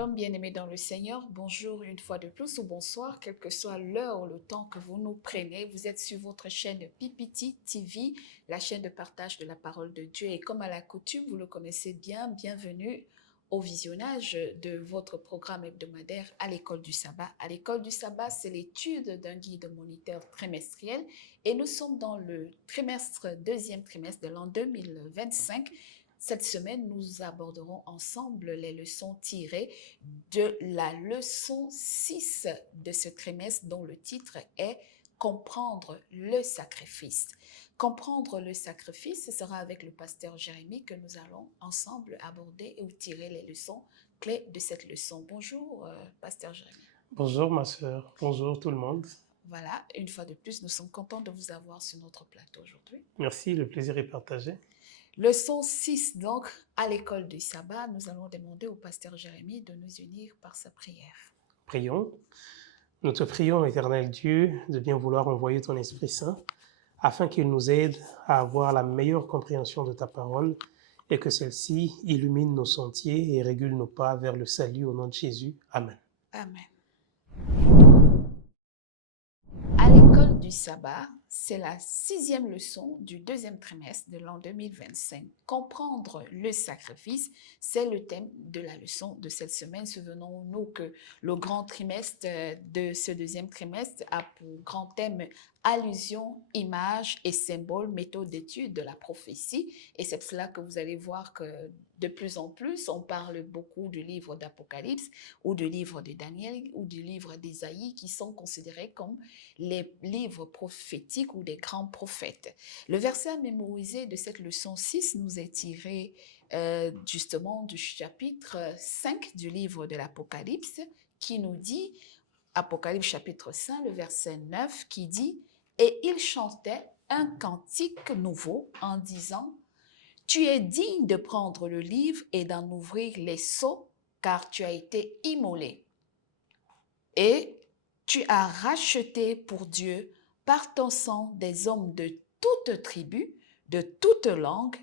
Shalom, bien-aimés dans le Seigneur. Bonjour une fois de plus ou bonsoir, quelle que soit l'heure ou le temps que vous nous prenez. Vous êtes sur votre chaîne PPT TV, la chaîne de partage de la parole de Dieu. Et comme à la coutume, vous le connaissez bien, bienvenue au visionnage de votre programme hebdomadaire à l'école du sabbat. À l'école du sabbat, c'est l'étude d'un guide moniteur trimestriel et nous sommes dans le deuxième trimestre de l'an 2025. Cette semaine, nous aborderons ensemble les leçons tirées de la leçon 6 de ce trimestre dont le titre est Comprendre le sacrifice. Comprendre le sacrifice, ce sera avec le pasteur Jérémie que nous allons ensemble aborder ou tirer les leçons clés de cette leçon. Bonjour, pasteur Jérémie. Bonjour ma sœur, bonjour tout le monde. Voilà, une fois de plus, nous sommes contents de vous avoir sur notre plateau aujourd'hui. Merci, le plaisir est partagé. Leçon 6, donc, à l'école du sabbat, nous allons demander au pasteur Jérémie de nous unir par sa prière. Prions. Nous te prions, éternel Dieu, de bien vouloir envoyer ton Esprit Saint afin qu'il nous aide à avoir la meilleure compréhension de ta parole et que celle-ci illumine nos sentiers et régule nos pas vers le salut au nom de Jésus. Amen. Amen. À l'école du sabbat, c'est la 6e leçon du deuxième trimestre de l'an 2025. Comprendre le sacrifice, c'est le thème de la leçon de cette semaine. Souvenons-nous que le grand trimestre de ce deuxième trimestre a pour grand thème allusion, image et symbole, méthode d'étude de la prophétie. Et c'est pour cela que vous allez voir que de plus en plus, on parle beaucoup du livre d'Apocalypse ou du livre de Daniel ou du livre d'Ésaïe qui sont considérés comme les livres prophétiques ou des grands prophètes. Le verset à mémoriser de cette leçon 6 nous est tiré justement du chapitre 5 du livre de l'Apocalypse qui nous dit, Apocalypse chapitre 5, le verset 9 qui dit « Et il chantait un cantique nouveau en disant « Tu es digne de prendre le livre et d'en ouvrir les sceaux, car tu as été immolé. Et tu as racheté pour Dieu par ton sang des hommes de toute tribu, de toute langue,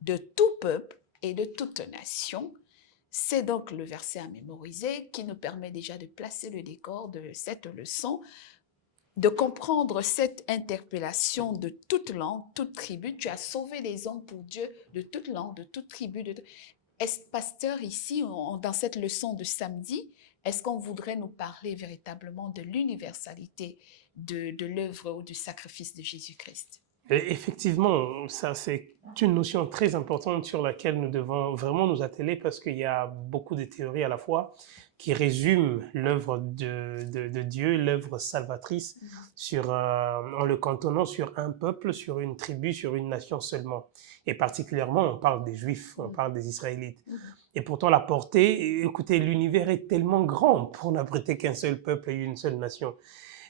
de tout peuple et de toute nation. » C'est donc le verset à mémoriser qui nous permet déjà de placer le décor de cette leçon, de comprendre cette interpellation de toute langue, toute tribu. Tu as sauvé les hommes pour Dieu de toute langue, de toute tribu. Est-ce, pasteur, ici, dans cette leçon de samedi, est-ce qu'on voudrait nous parler véritablement de l'universalité de l'œuvre ou du sacrifice de Jésus-Christ? Et effectivement, ça c'est une notion très importante sur laquelle nous devons vraiment nous atteler parce qu'il y a beaucoup de théories à la fois qui résument l'œuvre de Dieu, l'œuvre salvatrice, en le cantonnant sur un peuple, sur une tribu, sur une nation seulement. Et particulièrement, on parle des Juifs, on parle des Israélites. Et pourtant, la portée, écoutez, l'univers est tellement grand pour n'abriter qu'un seul peuple et une seule nation.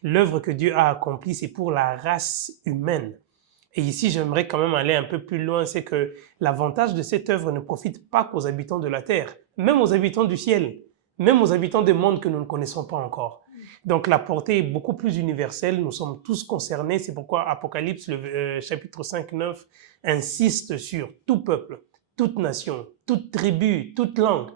L'œuvre que Dieu a accomplie, c'est pour la race humaine. Et ici, j'aimerais quand même aller un peu plus loin, c'est que l'avantage de cette œuvre ne profite pas qu'aux habitants de la terre, même aux habitants du ciel, même aux habitants des mondes que nous ne connaissons pas encore. Donc la portée est beaucoup plus universelle, nous sommes tous concernés, c'est pourquoi Apocalypse, chapitre 5, 9, insiste sur tout peuple, toute nation, toute tribu, toute langue,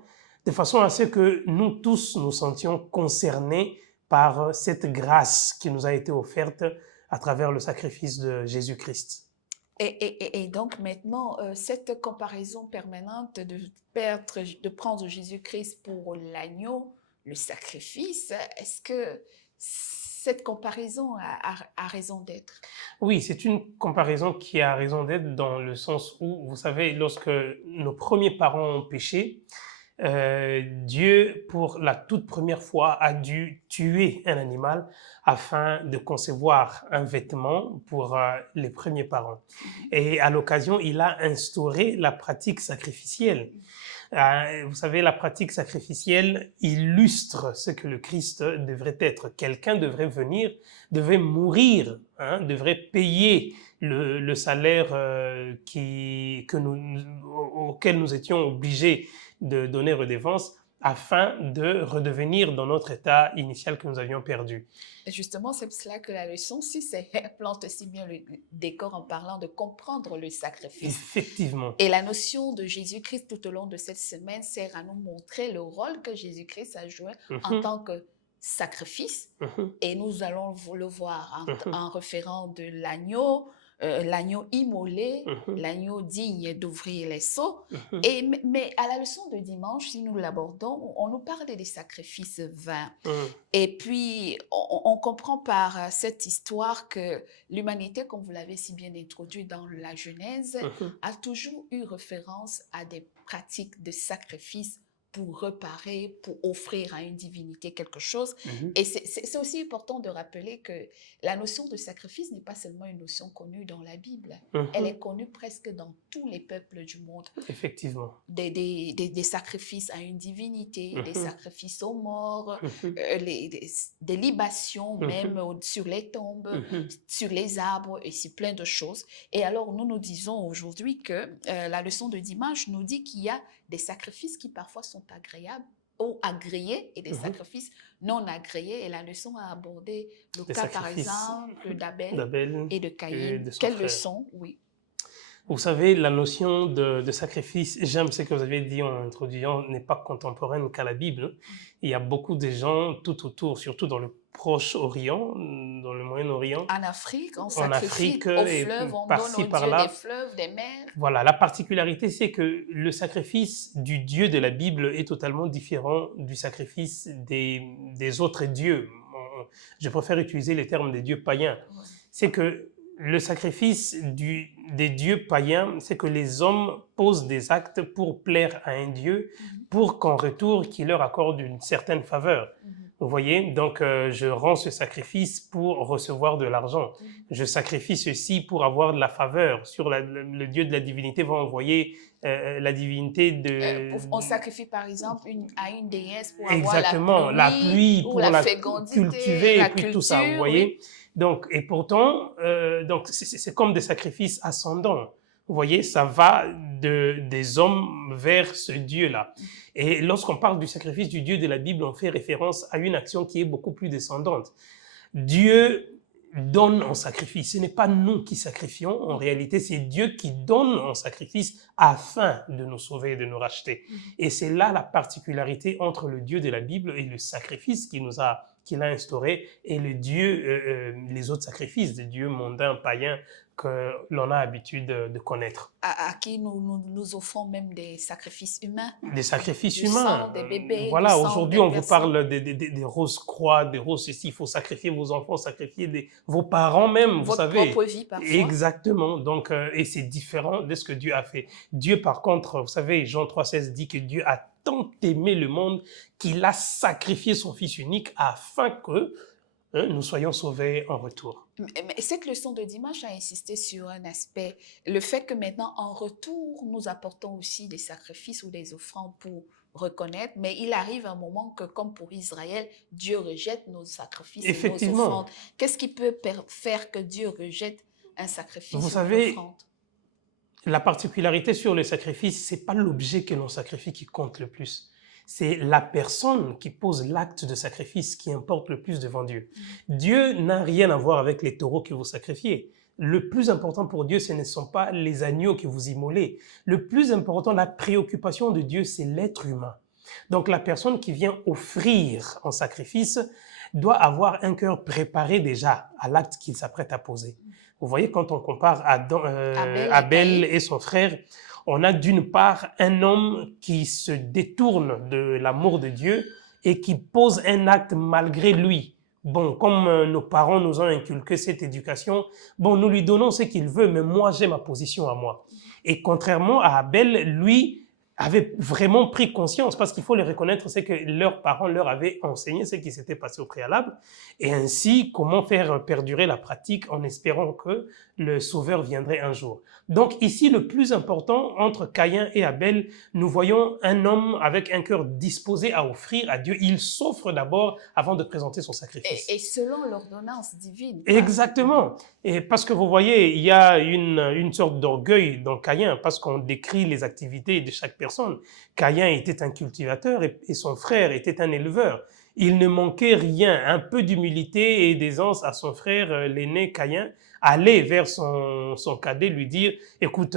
de façon à ce que nous tous nous sentions concernés par cette grâce qui nous a été offerte à travers le sacrifice de Jésus-Christ. Et donc maintenant, cette comparaison permanente de prendre Jésus-Christ pour l'agneau, le sacrifice, est-ce que cette comparaison a raison d'être? Oui, c'est une comparaison qui a raison d'être dans le sens où, vous savez, lorsque nos premiers parents ont péché, Dieu, pour la toute première fois, a dû tuer un animal afin de concevoir un vêtement pour les premiers parents. Et à l'occasion, il a instauré la pratique sacrificielle. Vous savez, la pratique sacrificielle illustre ce que le Christ devrait être. Quelqu'un devrait venir, devait mourir, devrait payer le salaire auquel nous étions obligés de donner redevance afin de redevenir dans notre état initial que nous avions perdu. Et justement, c'est pour cela que la leçon, si c'est plante si bien le décor en parlant de comprendre le sacrifice. Effectivement. Et la notion de Jésus-Christ tout au long de cette semaine sert à nous montrer le rôle que Jésus-Christ a joué en tant que sacrifice. Et nous allons le voir en référant de l'agneau, l'agneau immolé, l'agneau digne d'ouvrir les seaux. Mais à la leçon de dimanche, si nous l'abordons, on nous parle des sacrifices vains. Et puis, on comprend par cette histoire que l'humanité, comme vous l'avez si bien introduit dans la Genèse, a toujours eu référence à des pratiques de sacrifice pour réparer, pour offrir à une divinité quelque chose. Et c'est aussi important de rappeler que la notion de sacrifice n'est pas seulement une notion connue dans la Bible. Elle est connue presque dans tous les peuples du monde. Effectivement. Des sacrifices à une divinité, des sacrifices aux morts, des libations même sur les tombes, sur les arbres, et c'est plein de choses. Et alors, nous disons aujourd'hui que la leçon de dimanche nous dit qu'il y a des sacrifices qui parfois sont agréables ou agréés et des sacrifices non agréés. Et la leçon a abordé le cas, par exemple, d'Abel et de Caïn. Quelle leçon, oui. Vous savez, la notion de sacrifice, j'aime ce que vous avez dit en introduisant, n'est pas contemporaine qu'à la Bible. Il y a beaucoup de gens tout autour, surtout dans le Proche-Orient, dans le Moyen-Orient. En Afrique, on sacrifie aux fleuves, on donne aux dieux des fleuves, des mers. Voilà, la particularité, c'est que le sacrifice du Dieu de la Bible est totalement différent du sacrifice des autres dieux. Je préfère utiliser les termes des dieux païens. Ouais. C'est que le sacrifice des dieux païens, c'est que les hommes posent des actes pour plaire à un dieu, pour qu'en retour, qu'il leur accorde une certaine faveur. Vous voyez, donc je rends ce sacrifice pour recevoir de l'argent. Je sacrifie ceci pour avoir de la faveur. Sur le dieu de la divinité va envoyer la divinité de... on sacrifie par exemple à une déesse pour exactement, avoir la pluie pour la cultiver et puis tout ça, vous voyez. Donc, et pourtant, donc c'est comme des sacrifices ascendants. Vous voyez, ça va des hommes vers ce Dieu-là. Et lorsqu'on parle du sacrifice du Dieu de la Bible, on fait référence à une action qui est beaucoup plus descendante. Dieu donne en sacrifice. Ce n'est pas nous qui sacrifions. En réalité, c'est Dieu qui donne en sacrifice afin de nous sauver et de nous racheter. Et c'est là la particularité entre le Dieu de la Bible et le sacrifice qu'il a instauré et le Dieu, les autres sacrifices des dieux mondains, païens, que l'on a l'habitude de connaître. À qui nous offrons même des sacrifices humains. Des sacrifices du humains. Sang, des bébés, voilà, aujourd'hui on vous parle des roses croix, des roses ceci, il faut sacrifier vos enfants, sacrifier vos parents même, vous savez. Votre propre vie parfois. Exactement, donc, et c'est différent de ce que Dieu a fait. Dieu par contre, vous savez, Jean 3,16 dit que Dieu a tant aimé le monde qu'il a sacrifié son Fils unique afin que nous soyons sauvés en retour. Mais cette leçon de dimanche a insisté sur un aspect, le fait que maintenant, en retour, nous apportons aussi des sacrifices ou des offrandes pour reconnaître, mais il arrive un moment que, comme pour Israël, Dieu rejette nos sacrifices et nos offrandes. Qu'est-ce qui peut faire que Dieu rejette un sacrifice ou une offrande? La particularité sur le sacrifice, c'est pas l'objet que l'on sacrifie qui compte le plus. C'est la personne qui pose l'acte de sacrifice qui importe le plus devant Dieu. Dieu n'a rien à voir avec les taureaux que vous sacrifiez. Le plus important pour Dieu, ce ne sont pas les agneaux que vous immolez. Le plus important, la préoccupation de Dieu, c'est l'être humain. Donc la personne qui vient offrir en sacrifice doit avoir un cœur préparé déjà à l'acte qu'il s'apprête à poser. Vous voyez, quand on compare Abel et son frère, on a d'une part un homme qui se détourne de l'amour de Dieu et qui pose un acte malgré lui. Bon, comme nos parents nous ont inculqué cette éducation, bon, nous lui donnons ce qu'il veut, mais moi, j'ai ma position à moi. Et contrairement à Abel, lui avait vraiment pris conscience, parce qu'il faut le reconnaître, c'est que leurs parents leur avaient enseigné ce qui s'était passé au préalable, et ainsi, comment faire perdurer la pratique en espérant que le Sauveur viendrait un jour. Donc ici, le plus important, entre Caïn et Abel, nous voyons un homme avec un cœur disposé à offrir à Dieu. Il s'offre d'abord avant de présenter son sacrifice. Et selon l'ordonnance divine. Exactement. Et parce que vous voyez, il y a une sorte d'orgueil dans Caïn, parce qu'on décrit les activités de chaque personne. Caïn était un cultivateur et son frère était un éleveur. Il ne manquait rien, un peu d'humilité et d'aisance à son frère, l'aîné Caïn, aller vers son cadet, lui dire, écoute,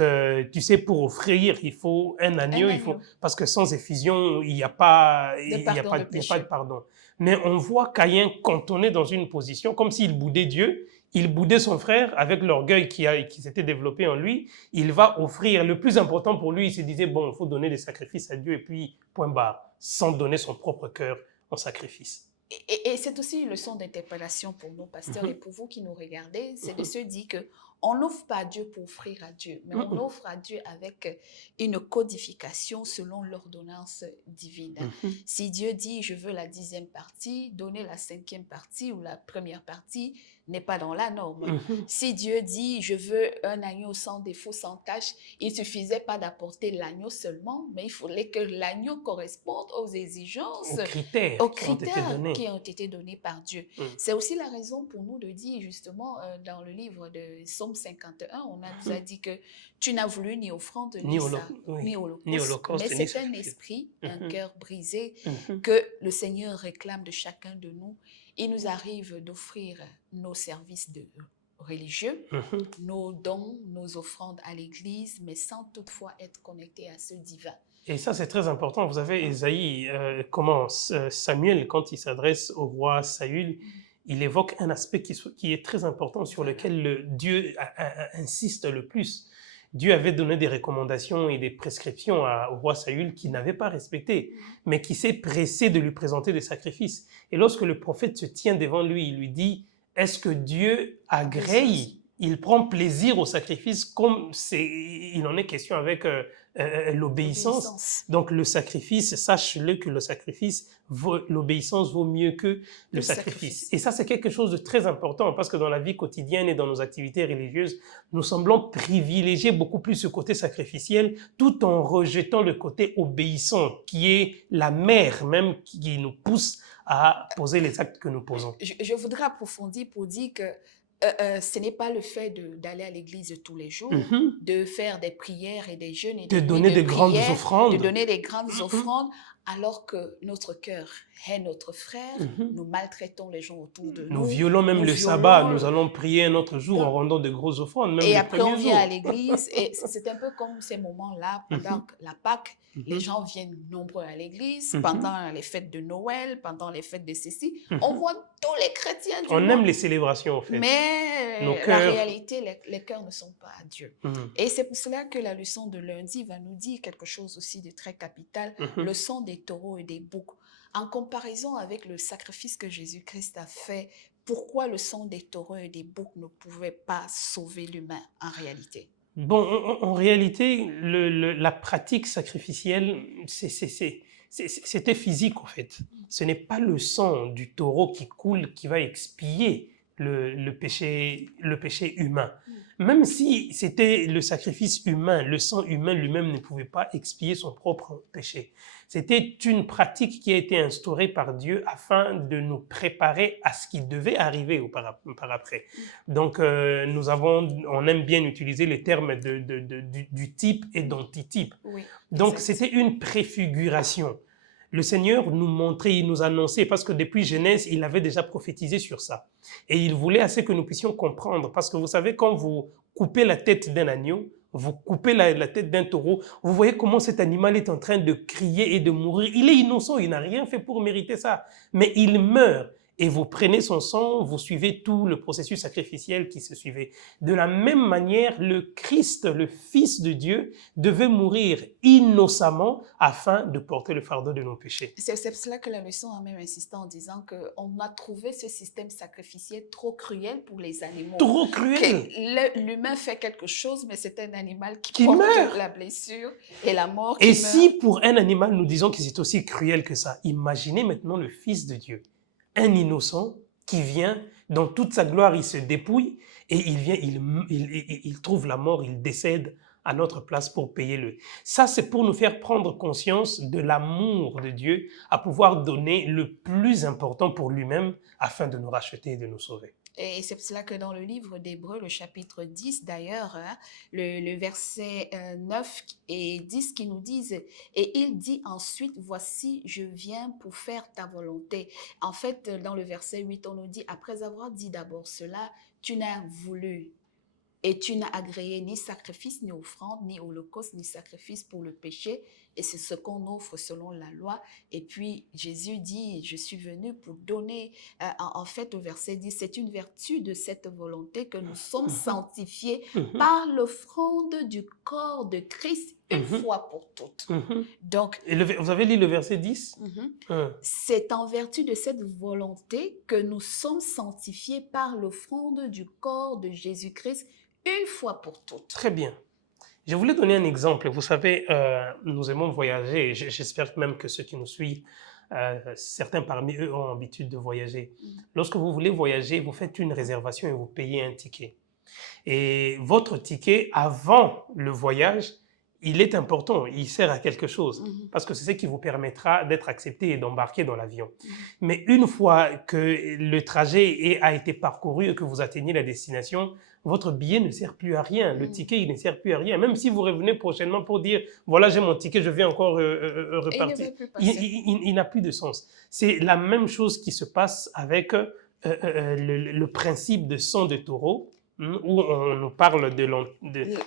tu sais, pour offrir, il faut un agneau, Un il faut, agneau parce que sans effusion, il n'y a pas, de pardon de il y a pas de péché. pardon. Mais on voit Caïn cantonné dans une position comme s'il boudait Dieu, il boudait son frère avec l'orgueil qui s'était développé en lui. Il va offrir. Le plus important pour lui, il se disait, bon, il faut donner des sacrifices à Dieu et puis, point barre, sans donner son propre cœur en sacrifice. Et c'est aussi une leçon d'interpellation pour nos pasteurs et pour vous qui nous regardez, c'est de se dire que on n'offre pas à Dieu pour offrir à Dieu, mais on offre à Dieu avec une codification selon l'ordonnance divine. Si Dieu dit, je veux la 10e partie, donner la 5e partie ou la première partie n'est pas dans la norme. Si Dieu dit, je veux un agneau sans défaut, sans tache, il ne suffisait pas d'apporter l'agneau seulement, mais il fallait que l'agneau corresponde aux exigences, aux critères qui ont été donnés par Dieu. C'est aussi la raison pour nous de dire justement dans le livre de Psaume 51, on nous a dit que tu n'as voulu ni offrande ni holocauste, mais c'est un esprit, un cœur brisé que le Seigneur réclame de chacun de nous. Il nous arrive d'offrir nos services religieux, nos dons, nos offrandes à l'Église, mais sans toutefois être connectés à ce divin. Et ça, c'est très important. Vous avez Ésaïe, Samuel, quand il s'adresse au roi Saül, il évoque un aspect qui est très important, sur lequel Dieu insiste le plus. Dieu avait donné des recommandations et des prescriptions au roi Saül qu'il n'avait pas respectées, mais qui s'est pressé de lui présenter des sacrifices. Et lorsque le prophète se tient devant lui, il lui dit, est-ce que Dieu agrée? Il prend plaisir au sacrifice comme il en est question avec l'obéissance. Donc le sacrifice, sache-le que l'obéissance vaut mieux que le sacrifice. Et ça, c'est quelque chose de très important parce que dans la vie quotidienne et dans nos activités religieuses, nous semblons privilégier beaucoup plus ce côté sacrificiel tout en rejetant le côté obéissant qui est la mère même qui nous pousse à poser les actes que nous posons. Je voudrais approfondir pour dire que ce n'est pas le fait d'aller à l'église tous les jours, de faire des prières et des jeûnes et de donner des grandes offrandes. De donner des grandes offrandes, alors que notre cœur est notre frère, nous maltraitons les gens autour de nous. Nous violons même le sabbat, nous allons prier un autre jour en rendant de grosses offrandes. Même et après, on vient à l'église, et c'est un peu comme ces moments-là, pendant la Pâque, les gens viennent nombreux à l'église, pendant les fêtes de Noël, pendant les fêtes de ceci, on voit tous les chrétiens du monde. On aime les célébrations, en fait. Mais la réalité, les cœurs ne sont pas à Dieu. Et c'est pour cela que la leçon de lundi va nous dire quelque chose aussi de très capital, le sang des taureaux et des boucs. En comparaison avec le sacrifice que Jésus-Christ a fait, pourquoi le sang des taureaux et des boucs ne pouvait pas sauver l'humain en réalité? Bon, en réalité, la pratique sacrificielle, c'était physique en fait. Ce n'est pas le sang du taureau qui coule qui va expier le péché humain. Même si c'était le sacrifice humain, le sang humain lui-même ne pouvait pas expier son propre péché. C'était une pratique qui a été instaurée par Dieu afin de nous préparer à ce qui devait arriver par après. Donc, on aime bien utiliser les termes du type et d'antitype. Oui, donc, c'était une préfiguration. Le Seigneur nous montrait, il nous annonçait, parce que depuis Genèse, il avait déjà prophétisé sur ça. Et il voulait assez que nous puissions comprendre, parce que vous savez, quand vous coupez la tête d'un agneau, vous coupez la tête d'un taureau, vous voyez comment cet animal est en train de crier et de mourir. Il est innocent, il n'a rien fait pour mériter ça, mais il meurt. Et vous prenez son sang, vous suivez tout le processus sacrificiel qui se suivait. De la même manière, le Christ, le Fils de Dieu, devait mourir innocemment afin de porter le fardeau de nos péchés. C'est pour cela que la leçon a même insisté en disant qu'on a trouvé ce système sacrificiel trop cruel pour les animaux. Trop cruel! L'humain fait quelque chose, mais c'est un animal qui porte meurt. La blessure et la mort qui meurt. Et si pour un animal, nous disons que c'est aussi cruel que ça, imaginez maintenant le Fils de Dieu. Un innocent qui vient, dans toute sa gloire, il se dépouille et il vient, il trouve la mort, il décède à notre place pour payer le. Ça, c'est pour nous faire prendre conscience de l'amour de Dieu à pouvoir donner le plus important pour lui-même afin de nous racheter et de nous sauver. Et c'est pour cela que dans le livre d'Hébreux, le chapitre 10 d'ailleurs, hein, le verset 9 et 10 qui nous disent, et il dit ensuite, voici, je viens pour faire ta volonté. En fait, dans le verset 8, on nous dit, après avoir dit d'abord cela, tu n'as voulu. Et tu n'as agréé ni sacrifice, ni offrande, ni holocauste, ni sacrifice pour le péché. Et c'est ce qu'on offre selon la loi. Et puis Jésus dit, je suis venu pour donner, en fait au verset 10, c'est une vertu de cette volonté que nous sommes Mhm, sanctifiés mhm, par l'offrande du corps de Christ une mhm, fois pour toutes. mhm. Donc, Et vous avez lu le verset 10? c'est en vertu de cette volonté que nous sommes sanctifiés par l'offrande du corps de Jésus-Christ une fois pour toutes. Très bien. Je voulais donner un exemple. Vous savez, nous aimons voyager. J'espère même que ceux qui nous suivent, certains parmi eux ont l'habitude de voyager. Lorsque vous voulez voyager, vous faites une réservation et vous payez un ticket. Et votre ticket, avant le voyage, il est important, il sert à quelque chose, parce que c'est ce qui vous permettra d'être accepté et d'embarquer dans l'avion. Mais une fois que le trajet a été parcouru et que vous atteignez la destination, votre billet ne sert plus à rien, le ticket il ne sert plus à rien. Même si vous revenez prochainement pour dire, voilà j'ai mon ticket, je vais encore Et il ne repartir, va plus passer. il n'a plus de sens. C'est la même chose qui se passe avec le principe de sang de taureau, où on nous parle du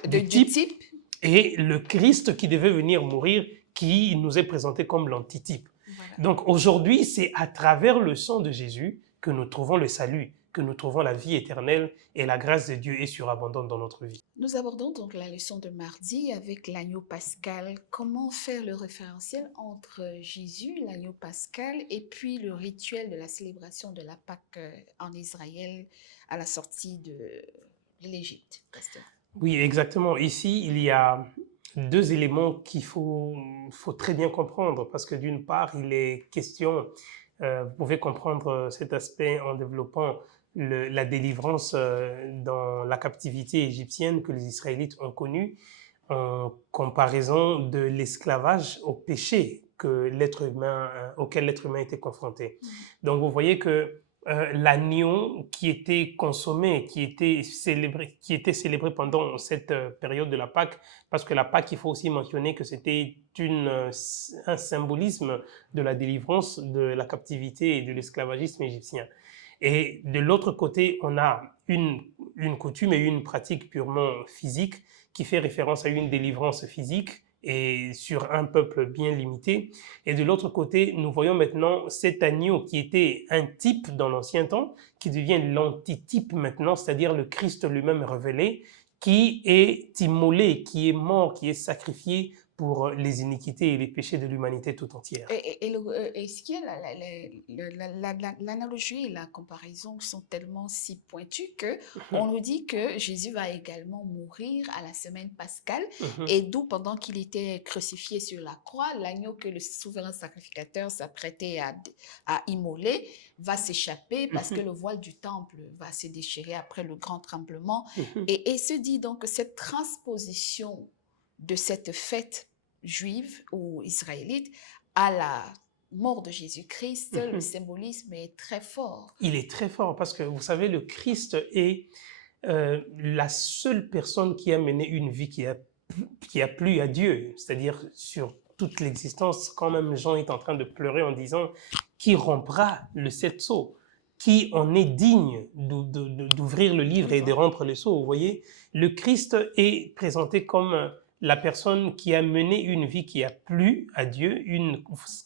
Du type type. et le Christ qui devait venir mourir, qui nous est présenté comme l'antitype. Voilà. Donc aujourd'hui, c'est à travers le sang de Jésus que nous trouvons le salut, que nous trouvons la vie éternelle et la grâce de Dieu est surabondante dans notre vie. Nous abordons donc la leçon de mardi avec l'agneau pascal. Comment faire le référentiel entre Jésus, l'agneau pascal, et puis le rituel de la célébration de la Pâque en Israël à la sortie de l'Égypte, pasteur? Oui, exactement. Ici, il y a deux éléments faut très bien comprendre parce que d'une part, il est question, vous pouvez comprendre cet aspect en développant la délivrance dans la captivité égyptienne que les Israélites ont connue en comparaison de l'esclavage au péché auquel l'être humain était confronté. Donc vous voyez que l'agneau qui était consommé, qui était célébré pendant cette période de la Pâque, parce que la Pâque, il faut aussi mentionner que c'était un symbolisme de la délivrance de la captivité et de l'esclavagisme égyptien. Et de l'autre côté, on a une coutume et une pratique purement physique qui fait référence à une délivrance physique et sur un peuple bien limité. Et de l'autre côté, nous voyons maintenant cet agneau qui était un type dans l'ancien temps, qui devient l'antitype maintenant, c'est-à-dire le Christ lui-même révélé, qui est immolé, qui est mort, qui est sacrifié pour les iniquités et les péchés de l'humanité tout entière. Est-ce que l'analogie et la comparaison sont tellement si pointues que on nous dit que Jésus va également mourir à la semaine pascale et d'où pendant qu'il était crucifié sur la croix, l'agneau que le souverain sacrificateur s'apprêtait à immoler va s'échapper parce que le voile du temple va se déchirer après le grand tremblement et se dit donc que cette transposition de cette fête juive ou israélite à la mort de Jésus-Christ, le symbolisme est très fort. Il est très fort parce que vous savez, le Christ est la seule personne qui a mené une vie qui a plu à Dieu, c'est-à-dire sur toute l'existence, quand même Jean est en train de pleurer en disant qui rompra le sept sceaux, qui en est digne d'ouvrir le livre et de rompre le sceau. Vous voyez, le Christ est présenté comme la personne qui a mené une vie qui a plu à Dieu.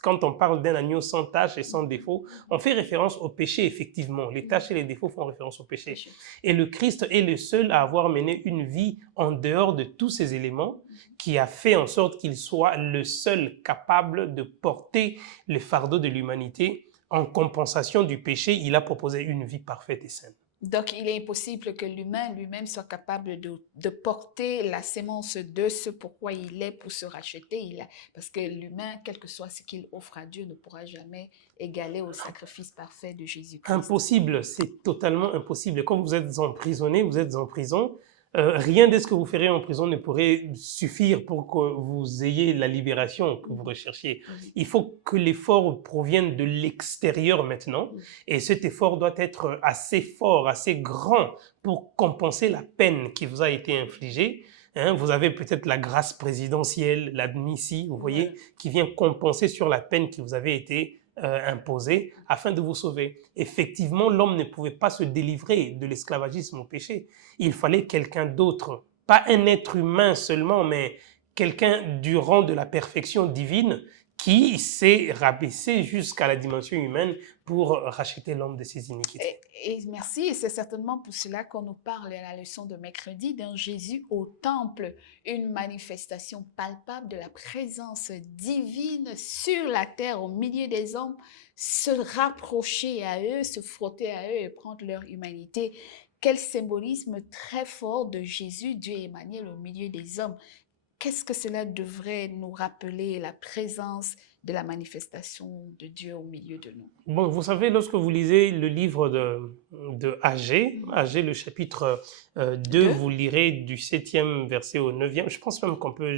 Quand on parle d'un agneau sans tache et sans défaut, on fait référence au péché, effectivement. Les taches et les défauts font référence au péché. Et le Christ est le seul à avoir mené une vie en dehors de tous ces éléments, qui a fait en sorte qu'il soit le seul capable de porter le fardeau de l'humanité. En compensation du péché, il a proposé une vie parfaite et saine. Donc, il est impossible que l'humain lui-même soit capable de porter la sémence de ce pourquoi il est pour se racheter. Parce que l'humain, quel que soit ce qu'il offre à Dieu, ne pourra jamais égaler au sacrifice parfait de Jésus-Christ. Impossible, c'est totalement impossible. Quand vous êtes emprisonné, vous êtes en prison, Rien de ce que vous ferez en prison ne pourrait suffire pour que vous ayez la libération que vous recherchiez. Il faut que l'effort provienne de l'extérieur maintenant, et cet effort doit être assez fort, assez grand pour compenser la peine qui vous a été infligée. Hein, vous avez peut-être la grâce présidentielle, l'amnistie, vous voyez, qui vient compenser sur la peine qui vous avait été imposée afin de vous sauver. Effectivement, l'homme ne pouvait pas se délivrer de l'esclavagisme au péché. Il fallait quelqu'un d'autre, pas un être humain seulement, mais quelqu'un du rang de la perfection divine qui s'est rabaissé jusqu'à la dimension humaine pour racheter l'homme de ses iniquités. Et merci, et c'est certainement pour cela qu'on nous parle à la leçon de mercredi d'un Jésus au temple, une manifestation palpable de la présence divine sur la terre, au milieu des hommes, se rapprocher à eux, se frotter à eux et prendre leur humanité. Quel symbolisme très fort de Jésus, Dieu Emmanuel, au milieu des hommes. Qu'est-ce que cela devrait nous rappeler, la présence de la manifestation de Dieu au milieu de nous? Bon, vous savez, lorsque vous lisez le livre de Agé, le chapitre 2, vous lirez du 7e verset au 9e. Je pense même qu'on peut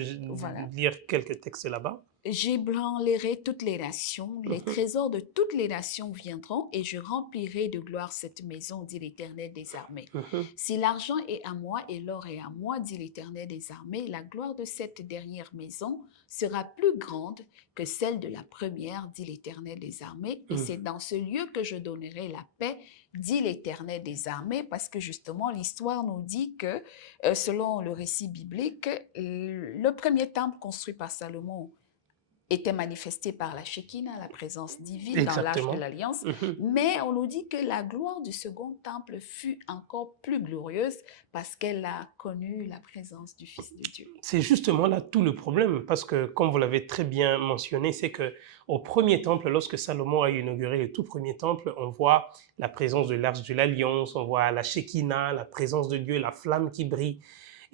lire quelques textes là-bas. J'ébranlerai toutes les nations, les trésors de toutes les nations viendront et je remplirai de gloire cette maison, dit l'Éternel des armées. Si l'argent est à moi et l'or est à moi, dit l'Éternel des armées, la gloire de cette dernière maison sera plus grande que celle de la première, dit l'Éternel des armées, et c'est dans ce lieu que je donnerai la paix, dit l'Éternel des armées, parce que justement l'histoire nous dit que, selon le récit biblique, le premier temple construit par Salomon était manifesté par la Shekinah, la présence divine dans l'Arche de l'Alliance, mais on nous dit que la gloire du second temple fut encore plus glorieuse parce qu'elle a connu la présence du Fils de Dieu. C'est justement là tout le problème, parce que comme vous l'avez très bien mentionné, c'est qu'au premier temple, lorsque Salomon a inauguré le tout premier temple, on voit la présence de l'Arche de l'Alliance, on voit la Shekinah, la présence de Dieu, la flamme qui brille.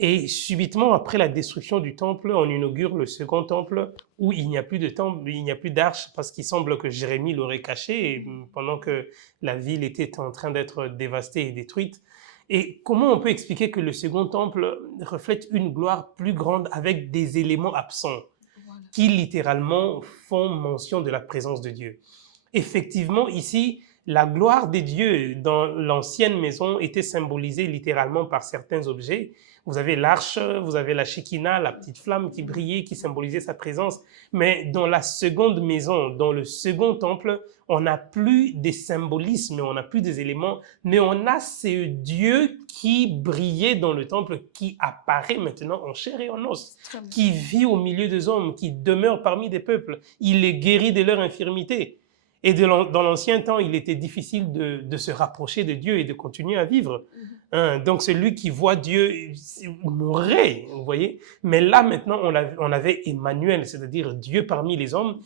Et subitement, après la destruction du temple, on inaugure le second temple où il n'y a plus de temple, il n'y a plus d'arche, parce qu'il semble que Jérémie l'aurait caché pendant que la ville était en train d'être dévastée et détruite. Et comment on peut expliquer que le second temple reflète une gloire plus grande avec des éléments absents qui littéralement font mention de la présence de Dieu? Effectivement, ici, la gloire des dieux dans l'ancienne maison était symbolisée littéralement par certains objets. Vous avez l'arche, vous avez la Shekinah, la petite flamme qui brillait, qui symbolisait sa présence. Mais dans la seconde maison, dans le second temple, on n'a plus des symbolismes, on n'a plus des éléments, mais on a ce Dieu qui brillait dans le temple, qui apparaît maintenant en chair et en os, qui vit au milieu des hommes, qui demeure parmi des peuples. Il les guérit de leur infirmité. Et dans l'ancien temps, il était difficile de se rapprocher de Dieu et de continuer à vivre. Donc, celui qui voit Dieu mourrait, vous voyez. Mais là, maintenant, on avait Emmanuel, c'est-à-dire Dieu parmi les hommes.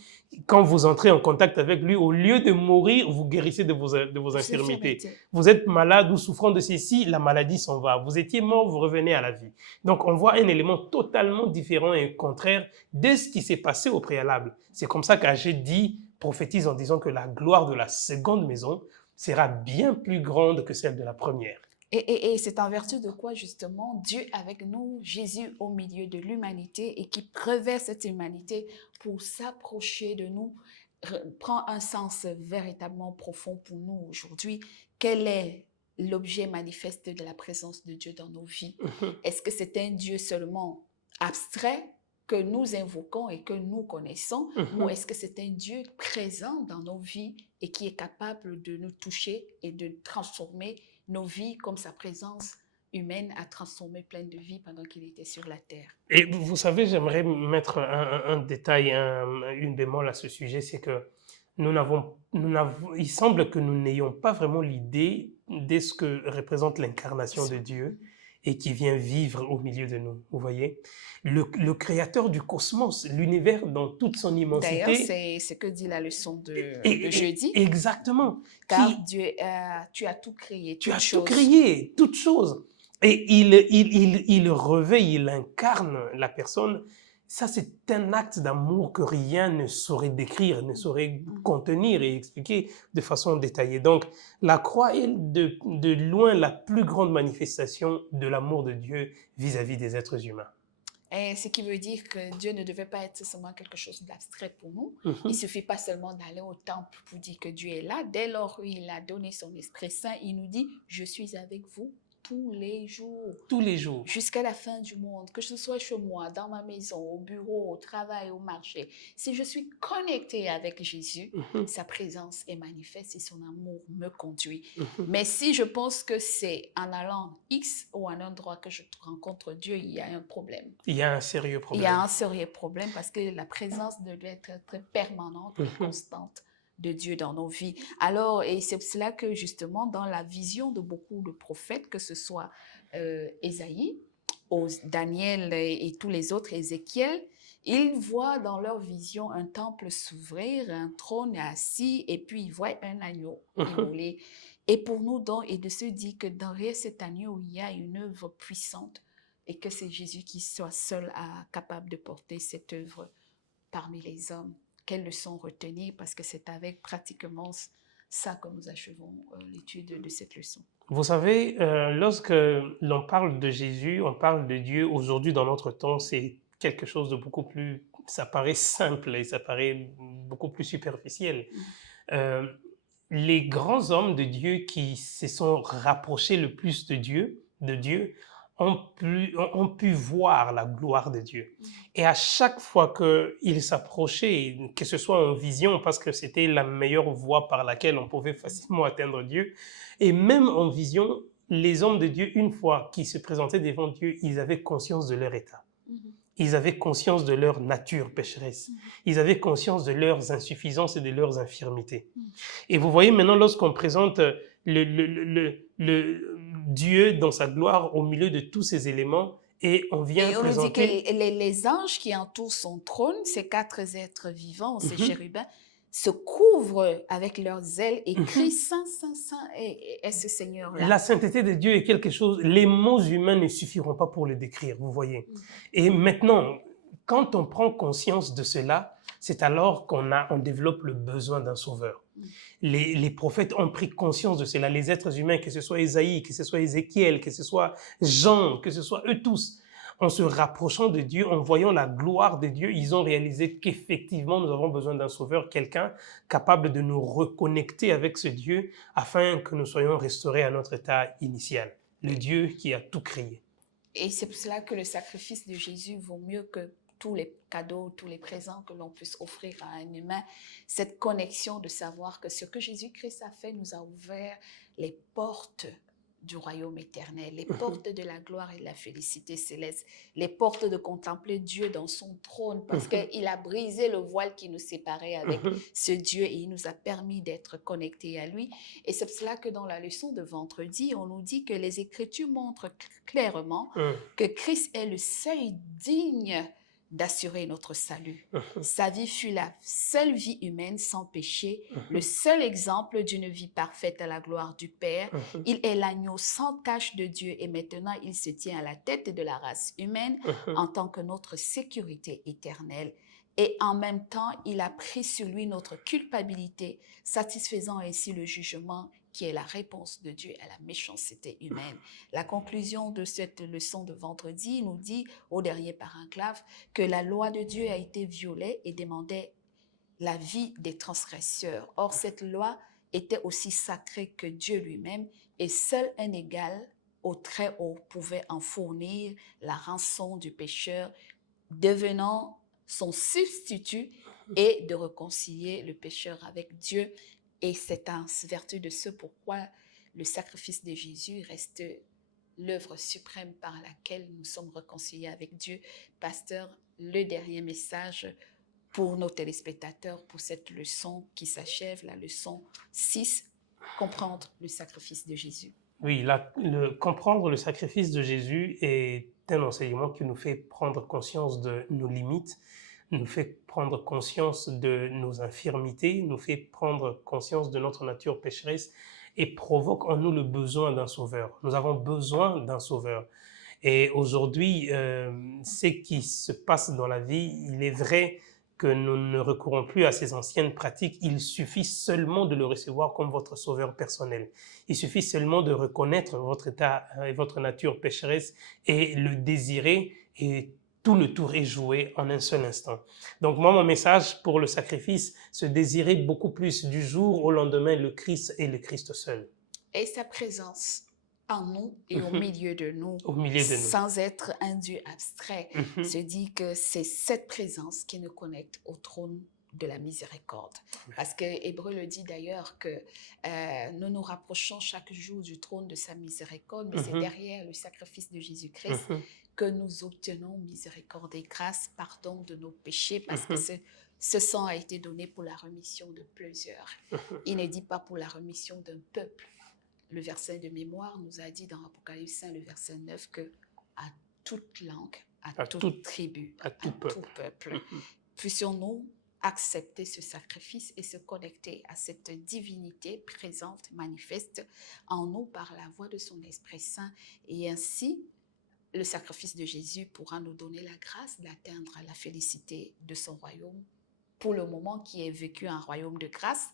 Quand vous entrez en contact avec lui, au lieu de mourir, vous guérissez de vos infirmités. Vous êtes malade ou souffrant de ceci, la maladie s'en va. Vous étiez mort, vous revenez à la vie. Donc, on voit un élément totalement différent et contraire de ce qui s'est passé au préalable. C'est comme ça qu'Agé prophétise en disant que la gloire de la seconde maison sera bien plus grande que celle de la première. Et c'est en vertu de quoi, justement, Dieu avec nous, Jésus au milieu de l'humanité et qui prévert cette humanité pour s'approcher de nous, prend un sens véritablement profond pour nous aujourd'hui. Quel est l'objet manifeste de la présence de Dieu dans nos vies? Est-ce que c'est un Dieu seulement abstrait que nous invoquons et que nous connaissons, ou est-ce que c'est un Dieu présent dans nos vies et qui est capable de nous toucher et de transformer nos vies comme sa présence humaine a transformé plein de vies pendant qu'il était sur la terre? Et vous savez, j'aimerais mettre un détail, une bémol à ce sujet, c'est que il semble que nous n'ayons pas vraiment l'idée de ce que représente l'incarnation de Dieu et qui vient vivre au milieu de nous, vous voyez. Le créateur du cosmos, l'univers dans toute son immensité. D'ailleurs, c'est ce que dit la leçon de jeudi. Exactement. Car Dieu, tu as tout créé, tu as tout créé, toutes choses. Et il revêt, il incarne la personne Ça, c'est un acte d'amour que rien ne saurait décrire, ne saurait contenir et expliquer de façon détaillée. Donc, la croix est de loin la plus grande manifestation de l'amour de Dieu vis-à-vis des êtres humains. Et ce qui veut dire que Dieu ne devait pas être seulement quelque chose d'abstrait pour nous. Il ne Mhm. suffit pas seulement d'aller au temple pour dire que Dieu est là. Dès lors qu'il a donné son Esprit Saint, il nous dit « Je suis avec vous tous les jours, Tous les jours. jusqu'à la fin du monde, que ce soit chez moi, dans ma maison, au bureau, au travail, au marché. Si je suis connectée avec Jésus, Mhm. sa présence est manifeste et son amour me conduit. Mhm. Mais si je pense que c'est en allant X ou à un endroit que je rencontre Dieu, il y a un problème. Il y a un sérieux Il y a problème. un sérieux problème parce que la présence doit être très permanente et constante de Dieu dans nos vies. Alors, et c'est pour cela que justement, dans la vision de beaucoup de prophètes, que ce soit Ésaïe, Daniel et tous les autres, Ézéchiel, ils voient dans leur vision un temple s'ouvrir, un trône assis, et puis ils voient un agneau immolé. Et pour nous, donc, et de se dire que derrière cet agneau, il y a une œuvre puissante et que c'est Jésus qui soit seul capable de porter cette œuvre parmi les hommes. Quelle leçon retenir, parce que c'est avec pratiquement ça que nous achevons l'étude de cette leçon. Vous savez, lorsque l'on parle de Jésus, on parle de Dieu, aujourd'hui dans notre temps, c'est quelque chose de beaucoup plus, ça paraît simple et ça paraît beaucoup plus superficiel. Euh, les grands hommes de Dieu qui se sont rapprochés le plus de Dieu, ont pu voir la gloire de Dieu. Et à chaque fois qu'ils s'approchaient, que ce soit en vision, parce que c'était la meilleure voie par laquelle on pouvait facilement atteindre Dieu, et même en vision, les hommes de Dieu, une fois qu'ils se présentaient devant Dieu, ils avaient conscience de leur état. Ils avaient conscience de leur nature pécheresse. Ils avaient conscience de leurs insuffisances et de leurs infirmités. Et vous voyez maintenant, lorsqu'on présente le Dieu dans sa gloire au milieu de tous ces éléments, et on vient Et on nous dit que présenter... les anges qui entourent son trône, ces quatre êtres vivants, ces chérubins, se couvrent avec leurs ailes et crient Saint, Saint, Saint est ce Seigneur-là. La sainteté de Dieu est quelque chose, les mots humains ne suffiront pas pour le décrire, vous voyez. Et maintenant, quand on prend conscience de cela, c'est alors on développe le besoin d'un sauveur. Les prophètes ont pris conscience de cela, les êtres humains, que ce soit Ésaïe, que ce soit Ézéchiel, que ce soit Jean, que ce soit eux tous. En se rapprochant de Dieu, en voyant la gloire de Dieu, ils ont réalisé qu'effectivement, nous avons besoin d'un sauveur, quelqu'un capable de nous reconnecter avec ce Dieu afin que nous soyons restaurés à notre état initial, le Dieu qui a tout créé. Et c'est pour cela que le sacrifice de Jésus vaut mieux que tous les cadeaux, tous les présents que l'on puisse offrir à un humain. Cette connexion de savoir que ce que Jésus-Christ a fait nous a ouvert les portes du royaume éternel, les portes de la gloire et de la félicité céleste, les portes de contempler Dieu dans son trône, parce qu'il a brisé le voile qui nous séparait avec ce Dieu et il nous a permis d'être connectés à lui. Et c'est pour cela que dans la leçon de vendredi, on nous dit que les Écritures montrent clairement que Christ est le seul digne d'assurer notre salut. Sa vie fut la seule vie humaine sans péché, le seul exemple d'une vie parfaite à la gloire du Père. Il est l'agneau sans tache de Dieu et maintenant il se tient à la tête de la race humaine en tant que notre sécurité éternelle. Et en même temps, il a pris sur lui notre culpabilité, satisfaisant ainsi le jugement qui est la réponse de Dieu à la méchanceté humaine. La conclusion de cette leçon de vendredi nous dit, au dernier paragraphe, que la loi de Dieu a été violée et demandait la vie des transgresseurs. Or, cette loi était aussi sacrée que Dieu lui-même et seul un égal au Très-Haut pouvait en fournir la rançon du pécheur, devenant son substitut et de réconcilier le pécheur avec Dieu. Et c'est en vertu de ce pourquoi le sacrifice de Jésus reste l'œuvre suprême par laquelle nous sommes réconciliés avec Dieu. Pasteur, le dernier message pour nos téléspectateurs pour cette leçon qui s'achève, la leçon 6, comprendre le sacrifice de Jésus. Oui, comprendre le sacrifice de Jésus est un enseignement qui nous fait prendre conscience de nos limites, nous fait prendre conscience de nos infirmités, nous fait prendre conscience de notre nature pécheresse et provoque en nous le besoin d'un sauveur. Nous avons besoin d'un sauveur. Et aujourd'hui, ce qui se passe dans la vie, il est vrai que nous ne recourons plus à ces anciennes pratiques. Il suffit seulement de le recevoir comme votre sauveur personnel. Il suffit seulement de reconnaître votre état et votre nature pécheresse et le désirer, et tout le tour est joué en un seul instant. Donc moi, mon message pour le sacrifice, se désirer beaucoup plus du jour au lendemain le Christ et le Christ seul. Et sa présence en nous et au Mhm. milieu de nous, Au milieu de nous. sans être un Dieu abstrait, Mhm. se dit que c'est cette présence qui nous connecte au trône de la miséricorde. Parce que Hébreu le dit d'ailleurs que nous nous rapprochons chaque jour du trône de sa miséricorde, mais c'est Mhm. derrière le sacrifice de Jésus-Christ Mhm. que nous obtenons miséricorde et grâce, pardon de nos péchés, parce que Mhm. ce sang a été donné pour la remission de plusieurs. Mhm. Il ne dit pas pour la remission d'un peuple. Le verset de mémoire nous a dit dans Apocalypse 5, le verset 9, que à toute langue, à toute tribu, à tout peuple, Mhm. puissions-nous accepter ce sacrifice et se connecter à cette divinité présente, manifeste en nous par la voix de son Esprit Saint. Et ainsi, le sacrifice de Jésus pourra nous donner la grâce d'atteindre la félicité de son royaume, pour le moment qui est vécu un royaume de grâce,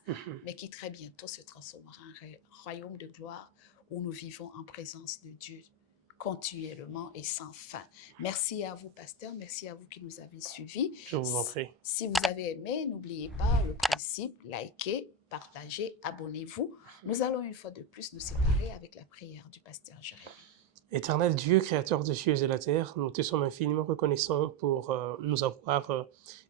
mais qui très bientôt se transformera en royaume de gloire où nous vivons en présence de Dieu continuellement et sans fin. Merci à vous, pasteur. Merci à vous qui nous avez suivis. Je vous en prie. Si vous avez aimé, n'oubliez pas le principe, likez, partagez, abonnez-vous. Nous allons une fois de plus nous séparer avec la prière du pasteur Jérémie. Éternel Dieu, créateur des cieux et de la terre, nous te sommes infiniment reconnaissants pour nous avoir,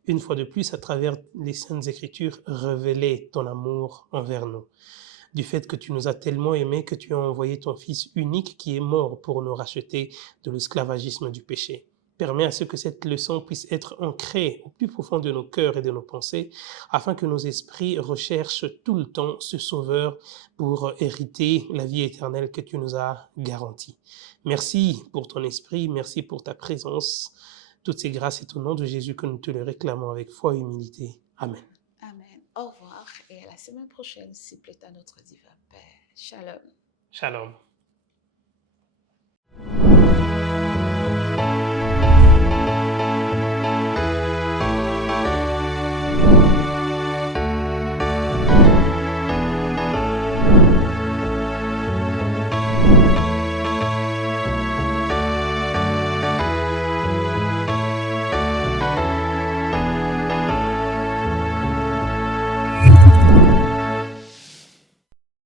une fois de plus, à travers les Saintes Écritures, révélé ton amour envers nous. Du fait que tu nous as tellement aimés que tu as envoyé ton Fils unique qui est mort pour nous racheter de l'esclavagisme du péché. Permets à ce que cette leçon puisse être ancrée au plus profond de nos cœurs et de nos pensées, afin que nos esprits recherchent tout le temps ce Sauveur pour hériter la vie éternelle que tu nous as garantie. Merci pour ton esprit, merci pour ta présence. Toutes ces grâces est au nom de Jésus que nous te le réclamons avec foi et humilité. Amen. Amen. Au revoir et à la semaine prochaine, s'il plaît à notre divin Père. Shalom. Shalom.